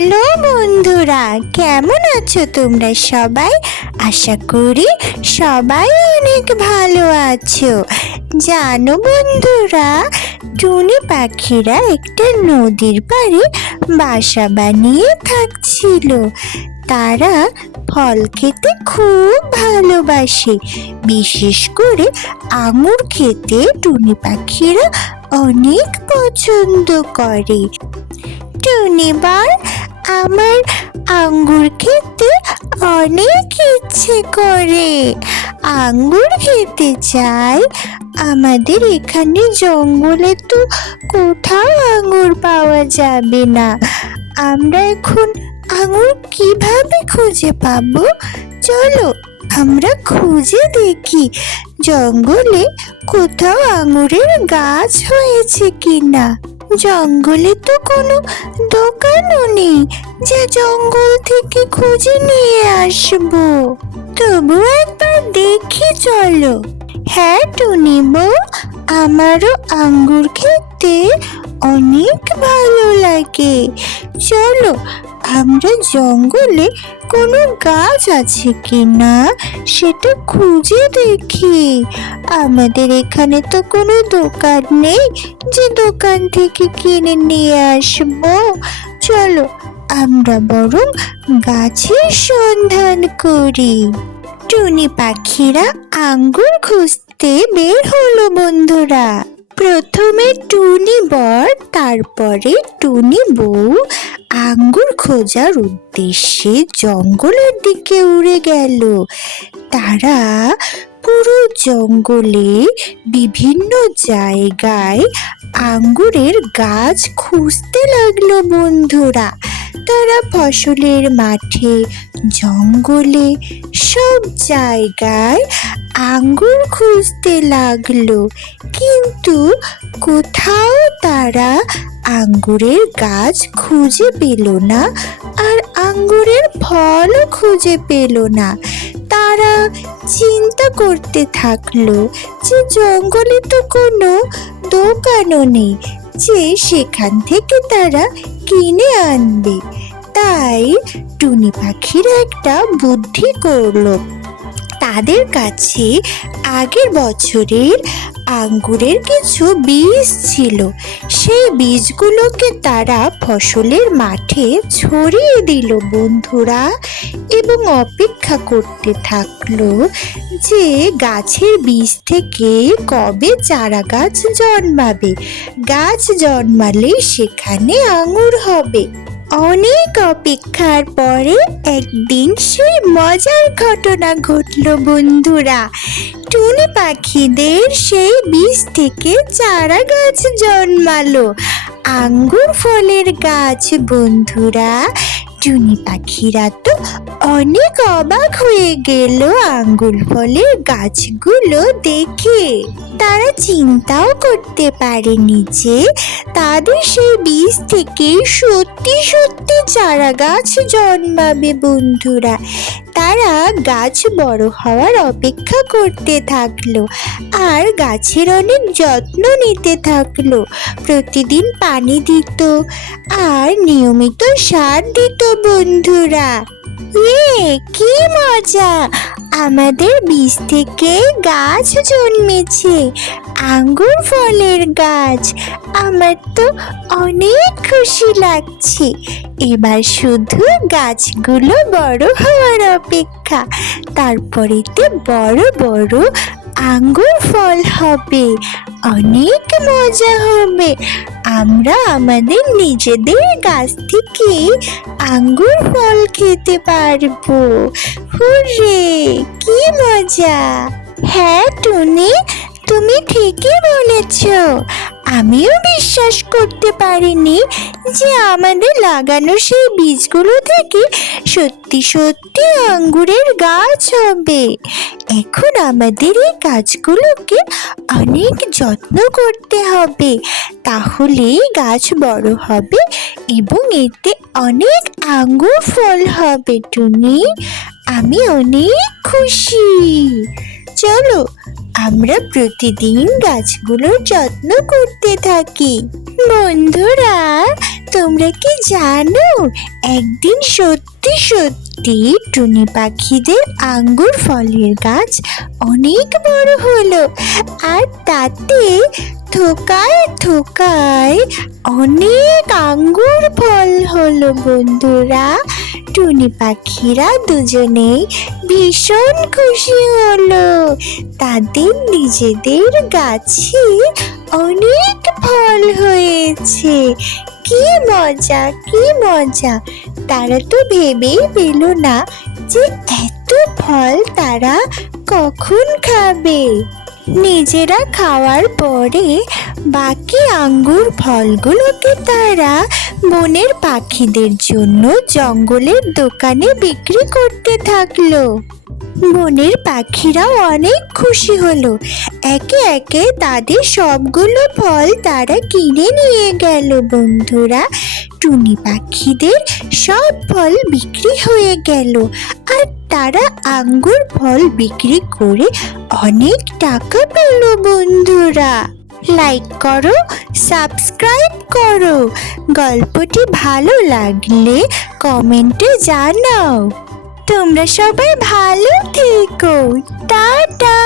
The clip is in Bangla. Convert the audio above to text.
হ্যালো বন্ধুরা, কেমন আছো তোমরা সবাই? আশা করি সবাই অনেক ভালো আছো। জানো বন্ধুরা, টুনি পাখিরা একটা নদীর পাড়ে বাসা বানিয়ে থাকছিল। তারা ফল খেতে খুব ভালোবাসে, বিশেষ করে আঙুর খেতে টুনি পাখিরা অনেক পছন্দ করে। টুনিবার, আমার আঙ্গুর খেতে অনেক ইচ্ছে করে, আঙ্গুর খেতে চাই। আমাদের এখানে জঙ্গলে তো কোথাও আঙ্গুর পাওয়া যাবে না। আমরা এখন আঙ্গুর কিভাবে খুঁজে পাবো? চলো আমরা খুঁজে দেখি জঙ্গলে কোথাও আঙ্গুরের গাছ হয়েছে কিনা। জঙ্গলে তো কোনো দোকানও নেই যে জঙ্গল থেকে খুঁজে নিয়ে আসবো। তবু একবার দেখি চলো। হ্যাঁ টুনি বউ, আমারও আঙ্গুর খেতে অনেক ভালো লাগে। চলো আমরা জঙ্গলে কোনো গাছ আছে কিনা সেটা খুঁজে দেখি। আমাদের এখানে তো কোনো দোকান নেই যে দোকান থেকে কিনে নিয়ে আসবো। চলো আমরা বরং গাছের সন্ধান করি। টুনি পাখিরা আঙ্গুর খুঁজতে বের হলো বন্ধুরা। প্রথমে টুনি বর, তারপরে টুনি বউ আঙ্গুর খোঁজার উদ্দেশ্যে জঙ্গলের দিকে উড়ে গেল। তারা পুরো জঙ্গলে বিভিন্ন জায়গায় আঙ্গুরের গাছ খুঁজতে লাগলো বন্ধুরা। তারা ফসলের মাঠে, জঙ্গলে, সব জায়গায় আঙ্গুর খুঁজতে লাগলো, কিন্তু কোথাও তারা আঙ্গুরের গাছ খুঁজে পেল না, আর আঙ্গুরের ফলও খুঁজে পেল না। তারা চিন্তা করতে থাকলো যে জঙ্গলে তো কোনো দোকানও নেই যে সেখান থেকে তারা কিনে আনবে। তাই টুনি পাখিরা একটা বুদ্ধি করলো। তাদের কাছে আগের বছরের আঙ্গুরের কিছু বীজ ছিল। সেই বীজগুলোকে তারা ফসলের মাঠে ছড়িয়ে দিল বন্ধুরা, এবং অপেক্ষা করতে থাকলো যে গাছের বীজ থেকে কবে চারা গাছ জন্মাবে। গাছ জন্মালে সেখানে আঙ্গুর হবে। অনেক অপেক্ষার পরে একদিন সেই মজার ঘটনা ঘটলো বন্ধুরা। টুনি পাখিদের সেই বীজ থেকে চারা গাছ জন্মালো, আঙ্গুর ফলের গাছ বন্ধুরা। টুনি পাখিরা তো অনেক অবাক হয়ে গেল আঙ্গুর ফলের গাছগুলো দেখে। তারা চিন্তাও করতে পারেনি যে তাদের সেই বীজ থেকে সত্যি সত্যি চারা গাছ জন্মাবে বন্ধুরা। তারা গাছ বড় হওয়ার অপেক্ষা করতে থাকলো, আর গাছের অনেক যত্ন নিতে থাকলো। প্রতিদিন পানি দিত আর নিয়মিত সার দিত বন্ধুরা। কি মজা! আমাদের বীজ থেকে গাছ জন্মেছে, আঙ্গুর ফলের গাছ। আমার তো অনেক খুশি লাগছে। এবার শুধু গাছগুলো বড় হওয়ার অপেক্ষা, তারপরেতে বড় বড় আঙ্গুর ফল হবে, অনেক মজা হবে। আমরা আমাদের নিজেদের গাছ থেকে আঙ্গুর ফল খেতে পারবো। হুররে, কি মজা! হ্যাঁ টুনি, তুমি ঠিকই বলেছ। আমিও বিশ্বাস করতে পারিনি যে আমাদের লাগানো সেই বীজগুলো থেকে সত্যি সত্যি আঙ্গুরের গাছ হবে। এখন আমাদের এই গাছগুলোকে অনেক যত্ন করতে হবে, তাহলে গাছ বড় হবে এবং এতে অনেক আঙ্গুর ফল হবে। টুনি, আমি অনেক খুশি। চলো আমরা প্রতিদিন গাছগুলোর যত্ন করতে থাকি। বন্ধুরা, তোমরা কি জানো, একদিন সত্যি সত্যি টুনি পাখিদের আঙ্গুর ফলের গাছ অনেক বড় হলো, আর তাতে থোকায় থোকায় অনেক আঙ্গুর ফল হলো। বন্ধুরা, টুনি পাখিরা দুজনেই ভীষণ খুশি হলো। তাদের নিজেদের গাছে অনেক ফল হয়েছে। কি মজা, কি মজা! তারা তো ভেবেই পেল না যে এত ফল তারা কখন খাবে। নিজেরা খাওয়ার পরে বাকি আঙ্গুর ফলগুলোকে তারা বনের পাখিদের জন্য জঙ্গলের দোকানে বিক্রি করতে থাকলো। বনের পাখিরাও অনেক খুশি হলো। একে একে তাদের সবগুলো ফল তারা কিনে নিয়ে গেল। বন্ধুরা, টুনি পাখিদের সব ফল বিক্রি হয়ে গেল, আর তারা আঙ্গুর ফল বিক্রি করে অনেক টাকা পেল। বন্ধুরা, লাইক করো, সাবস্ক্রাইব করো। গল্পটি ভালো লাগলে কমেন্টে জানাও। তোমরা সবাই ভালো থেকো। টাটা।